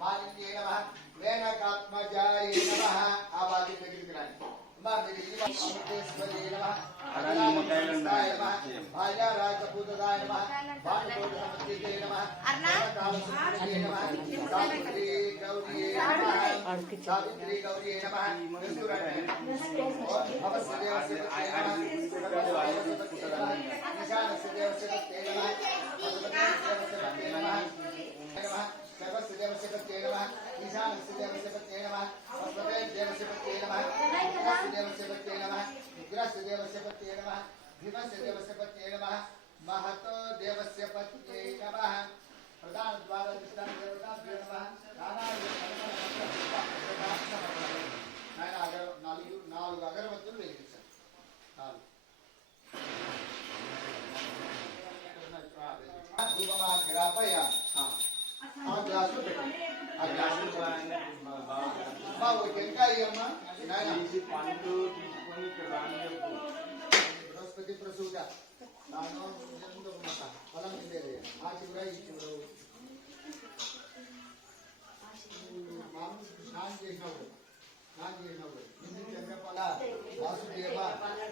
मालिन्ये नमः वेणकात्मजाय नमः। आवादि प्रकृतिग्राणि अमृतेश्वरे नमः। अनामकाय नमः। भार्या राजपूतदाय नमः। भानुपूतसमर्थिते नमः। कालसुन्दरे नमः। सावित्री गौरिये नमः। सावित्री गौरिये नमः। भवस्य देवस्य नमः। ईशानस्य देवस्य नमः। नमः सर्वस्य नमः ईशानस्य देवस्य प्रत्ये नमः वसुदेव देवस्य प्रत्ये नमः विग्रहस्य देवस्य प्रत्ये नमः विग्रहस्य देवस्य प्रत्ये नमः भीमस्य देवस्य प्रत्ये नमः महतो देवस्य प्रत्ये नमः प्रधानद्वार दृष्टान् देवताभ्यो नमः గ్లాసులో పెట్టు. అమ్మా ఒక టెంకాయ అమ్మా నాయన పండు తీసుకొని ఇక్కడ రాని చెప్పు బృహస్పతి ప్రసూట ನಾನು ಎಂದು ಮತ ಫಲಂ ಇದೆ ಆ ಚಿಗುರ ಈ ಚಿಗುರು మామూలు స్నానం చేసినప్పుడు స్నానం చేసినప్పుడు ఇందు చంద్రఫల వాసుదేవ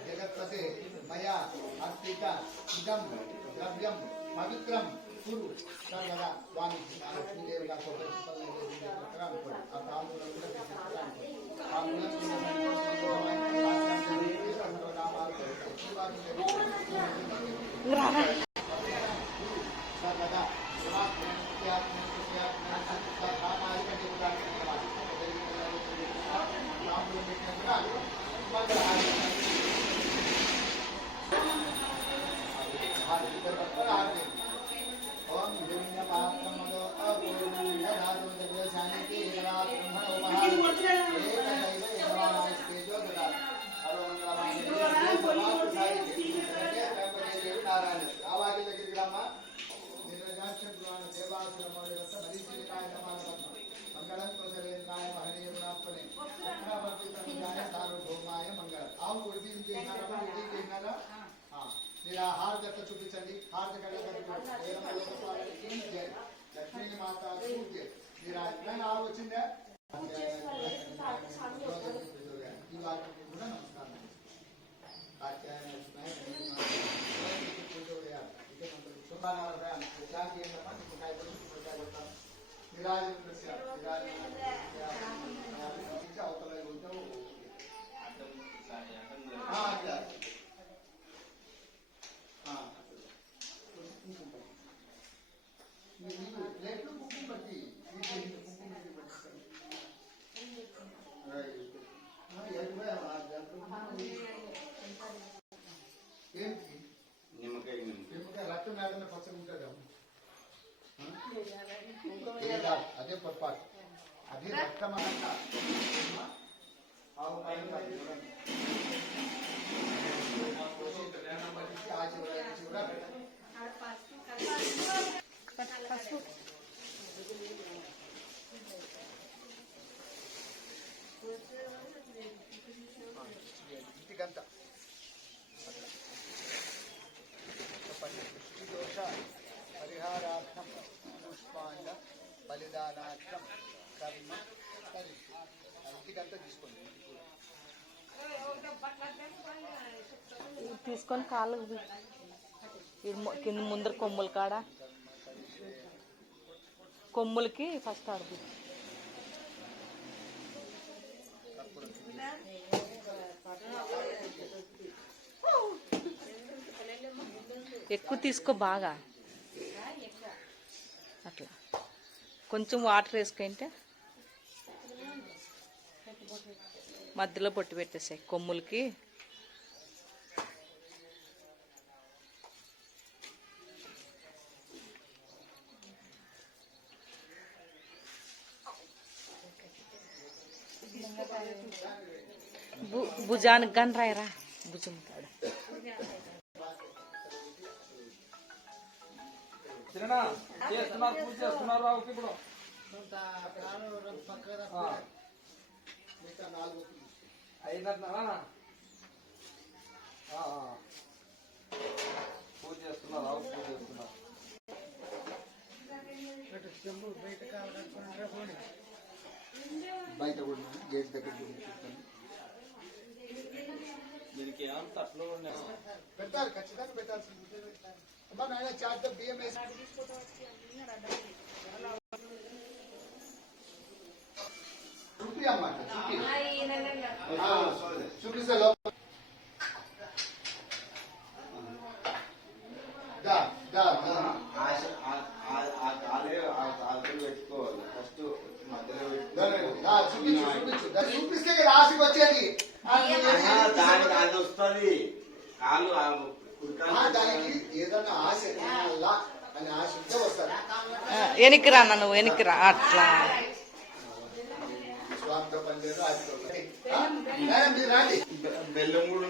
జగత్పతే మయా అర్పిత ఇదం ద్రవ్యం పవిత్రం కురు సర్వదా స్వామి లక్ష్మీదేవి గారు Gracias. మీరు ఆ హారతి ఎట్లా చూపించండి హారతి కళ్ళ లక్ష్మీ మాత పూజ మీరు ఆ ఎట్లయినా ఆవు వచ్చిందా ఈ వాటికి కూడా నమస్కారం ఏంటి అది రక్తం అంట ఆవు పైన పది తీసుకొని కాళ్ళకు కింద ముందర కొమ్ముల కాడ. కొమ్ములకి ఫస్ట్ ఆడుతుంది ఎక్కువ తీసుకో బాగా. అట్లా. కొంచెం వాటర్ వేసుకుంటే మధ్యలో పొట్టు పెట్టేసాయి కొమ్ములకి. భుజానికి కానీ రాయరా? భుజం కాడ. పూజ చేస్తున్నారు రావు పూజ చేస్తున్నారు చెంబు బయట కూడా గేట్ దగ్గర. దీనికి తట్లో ఉన్నాయి? పెట్టాలి ఖచ్చితంగా పెట్టాల్సింది అమ్మా నాయన చార్ట్ బియ్యం వేసి చూపి అమ్మా చూపి. ఆ, చూపిస్తే చూపిస్తే ఆశకి వచ్చేది దానికి వస్తుంది ఏదన్నా ఆశ అని వస్తారు వెనక్కి రా నువ్వు? వెనక్కి రా. అట్లా. బెల్లం కూడా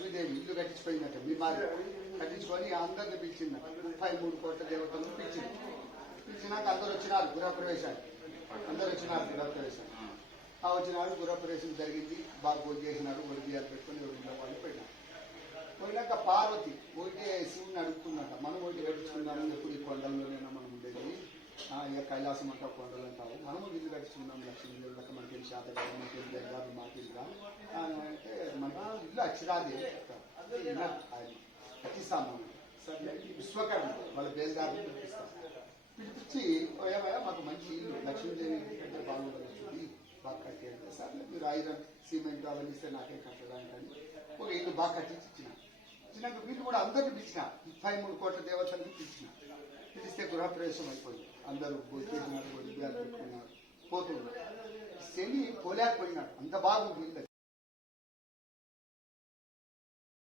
లక్ష్మీదేవి ఇల్లు కట్టించిపోయిందట మీ మాది కట్టించుకొని అందరిని పిలిచిందట ముప్పై మూడు కోట్ల దేవతలను పిలిచింది. పిలిచినాక అందరు వచ్చినారు గృహప్రవేశానికి. అందరు వచ్చినారు గృహప్రవేశాలు ఆ వచ్చినాడు గృహప్రవేశం జరిగింది. బాగా పూజ చేసినాడు ఒడి పెట్టుకుని పెట్టుకొని వాళ్ళు పెట్టినారు పోయినాక పార్వతి పోయితే శివుని అడుగుతున్నట మనం ఒకటి కట్టించుకున్నాము ఎప్పుడు ఈ కొండల్లోనైనా మనం ఉండేది? ఇక కైలాసం అంతా కొండలు అంటావు మనము ఇల్లు కట్టించుకున్నాం లక్ష్మీ లెక్క మనకి తెలిసి శాత మనకి తెలిసి దగ్గర మాకు ఇల్లుగా అంటే మన ఇల్లు అక్షరాది కట్టిస్తాం మనం సరే విశ్వకర్మ వాళ్ళ పేరు గారిని పిలిపిస్తాం పిలిపించి "ఓ ఏమయ్యా మాకు మంచి ఇల్లు లక్ష్మీదేవి కంటే బాగుంటుంది ఇది బాగా కట్టేది సార్ మీరు ఐరన్ సిమెంట్ అవన్నీ ఇస్తే నాకే కట్టడానికి అని ఒక ఇల్లు బాగా కట్టించి ఇచ్చిన. ఇచ్చినాక వీళ్ళు కూడా అందరిని పిలిచిన. ముప్పై మూడు కోట్ల దేవతలను పిలిచిన. ఇస్తే గృహప్రవేశం అయిపోయింది. అందరూ భోజనాలు బియ్యాలు పోతున్నారు. శని పోలేకపోయినాడు. అంత బాగుంది